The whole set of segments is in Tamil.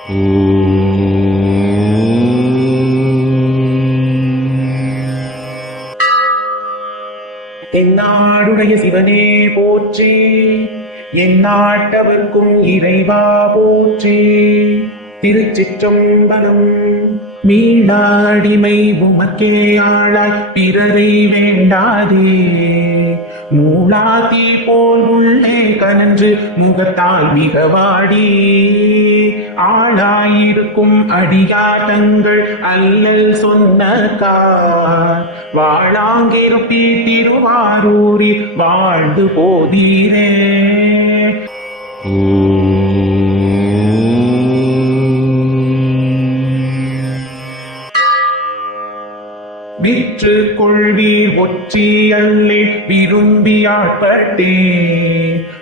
தென்னாடுடைய சிவனே போற்றே என் நாட்டவர்க்கும் இறைவா போற்றே. திருச்சிற்றம்பலம் மீனாடிமை உமக்கே ஆளாய் பிறரை வேண்டாதே. மூளாதி போல் உள்ளே கனன்று முகத்தால் மிக வாடி. ஆளாயிருக்கும் அடியாதங்கள் அல்லல் சொன்னக்கார் வாழாங்கிருப்பி திருவாரூரில் வாழ்ந்து போதீரே. ஓ. விற்று கொள்வீர் ஒற்றி விரும்பியாட்பட்டே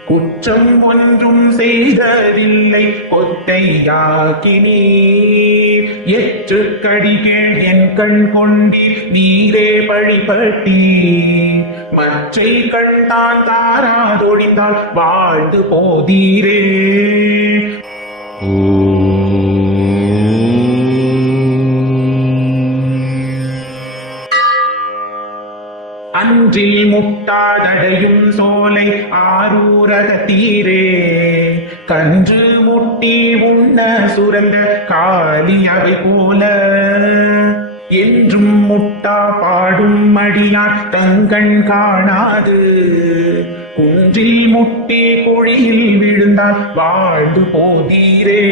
குற்றம் ஒன்றும் செய்ததில்லை கொத்தையாக்கினீர். எற்று கடிகேள் என் கண் கொண்டீர் நீரே பழிபட்டீர் மற்றை கண்டான் தாராதொழிந்தால் வாழ்ந்து போதீரே. முட்டாதடையும் சோலை ஆரூரகத்தீரே கன்று முட்டி உண்ண சுரந்த காலி அவை போல. என்றும் முட்டா பாடும் மடியான் தங்கண் காணாது. குன்றில் முட்டி குழியில் விழுந்தால் வாழ்ந்து போதீரே.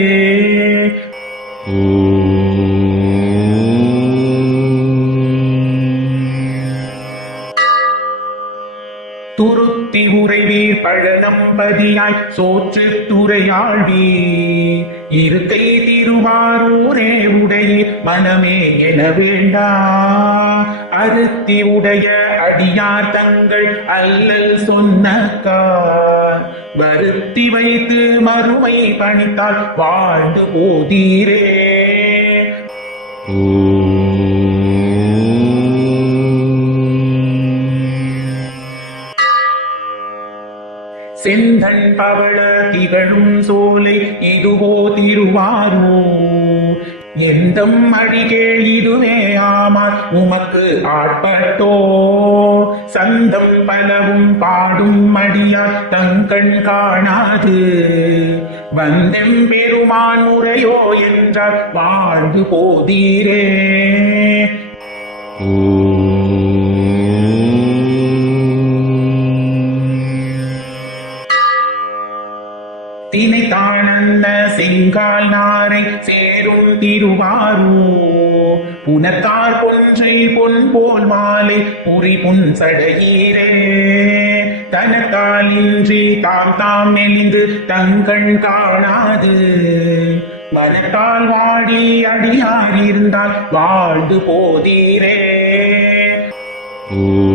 ஓ. துருத்தி உறைவீர் பழநம்பதியாய் சோற்று துறையாழ்வீர் இருக்கை திருவாரூரே உடையீர் மனமே என வேண்டா. அருத்தி உடைய அடியார் தங்கள் அல்லல் சொன்னக்கார் வருத்தி வைத்து மறுமை பணித்தால் வாழ்ந்து போதீரே. செந்தன் பவள திகழும் சோலை இதுவோ திருவாரூ. எந்தம் அடிகே இதுவே ஆமார் உமக்கு ஆட்பட்டோ. சந்தம் பலவும் பாடும் மடியார் தங்கண் காணாது. வந்தெம் பெருமான் முறையோ என்றால் வாழ்ந்து போதீரே. ஓ. சேரும் திருவாரூ? புனத்தார் பொன்றை பொன் போல் மாலை புரி புன் சடையீரே தனத்தால் இன்றி தாம் தாம் நெளிந்து தங்கள் காணாது. மனத்தால் வாடி அடியார் இருந்தால் வாழ்ந்து போதீரே. ஓ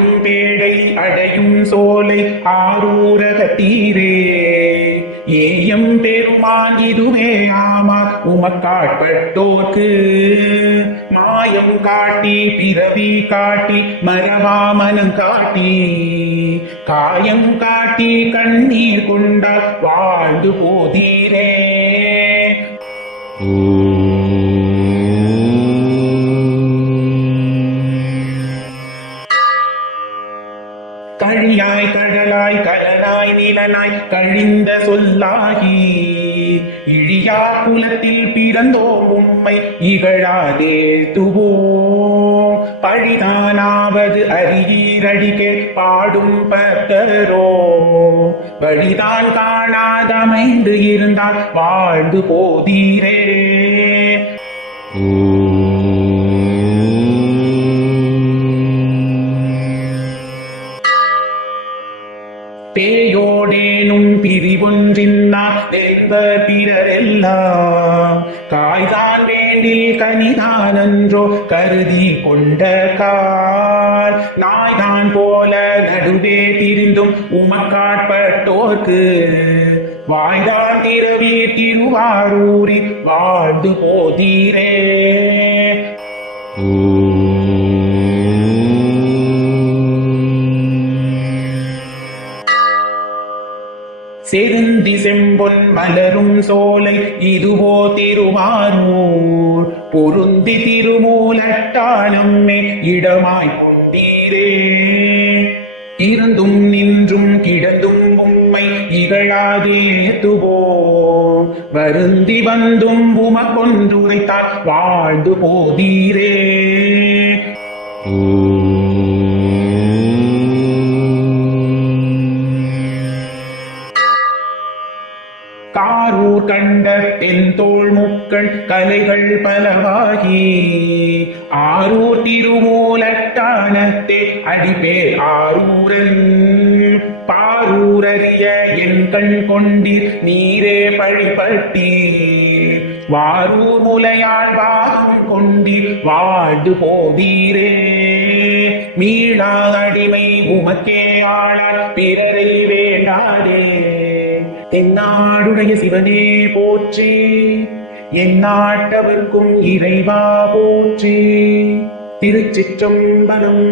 ஆயம் பேடை அடையும் சோலை ஆரூரகத்தீரே ஏயம் பெருமான் இதுவே ஆமா உமக்காட்பட்டோர்க்கு. மாயம் காட்டி பிறவி காட்டி மரவாமனம் காட்டி. காயம் காட்டி கண்ணீர் கொண்டால் வாழ்ந்து போதீரே. கழியாய் அறிந்த சொல்லாகி இழியா குலத்தில் பிறந்தோ உண்மை இகழாதே துவோம் பழிதானாவது அரியீரடிகே பாடும் பக்தரோ. வழிதான் காணாதமைந்து இருந்தால் வாழ்ந்து போதீரே. ஓ. பேயோடேனும் பிரிவொன்றின்னா நெல்வ பிறரெல்லாம் காய்தான் வேண்டில் கனிதானன்றோ கருதி கொண்ட கால் நாய்தான் போல நடுவே திரிந்தும் உமக்காட்பட்டோர்க்கு. வாய்தான் திரவி திருவாரூரில் வாழ்ந்து போதீரே. செருந்தி செம்பொன் மலரும் சோலை இதுவோ திருவாரூர். பொருந்தி திருமூலட்டாளம் இடமாய் கொண்டீரே. இருந்தும் நின்றும் கிடந்தும் உம்மை இகழாதேத்துவோம் வருந்தி வந்தும் உமக்கொன்றுரைத்தால் வாழ்ந்து போதீரே. ஓ காரூர் கண்ட என் தோள் முக்கள் கலைகள் பலவாகி. ஆரூர் திருமூலட்டானத்தே அடிபேர் ஆரூரன். பாரூரறிய என் கண் கொண்டீர் நீரே பழிபட்டீர். வாரூர் முலையாள் வாகம் கொண்டீர் வாழ்ந்து போதீரே. மீளா அடிமை உமக்கே ஆள பிறரை வேண்டாரே தென்னாடுடைய சிவனே போற்றி எந்நாட்டவர்க்கும் இறைவா போற்றி. திருச்சிற்றம்பலம்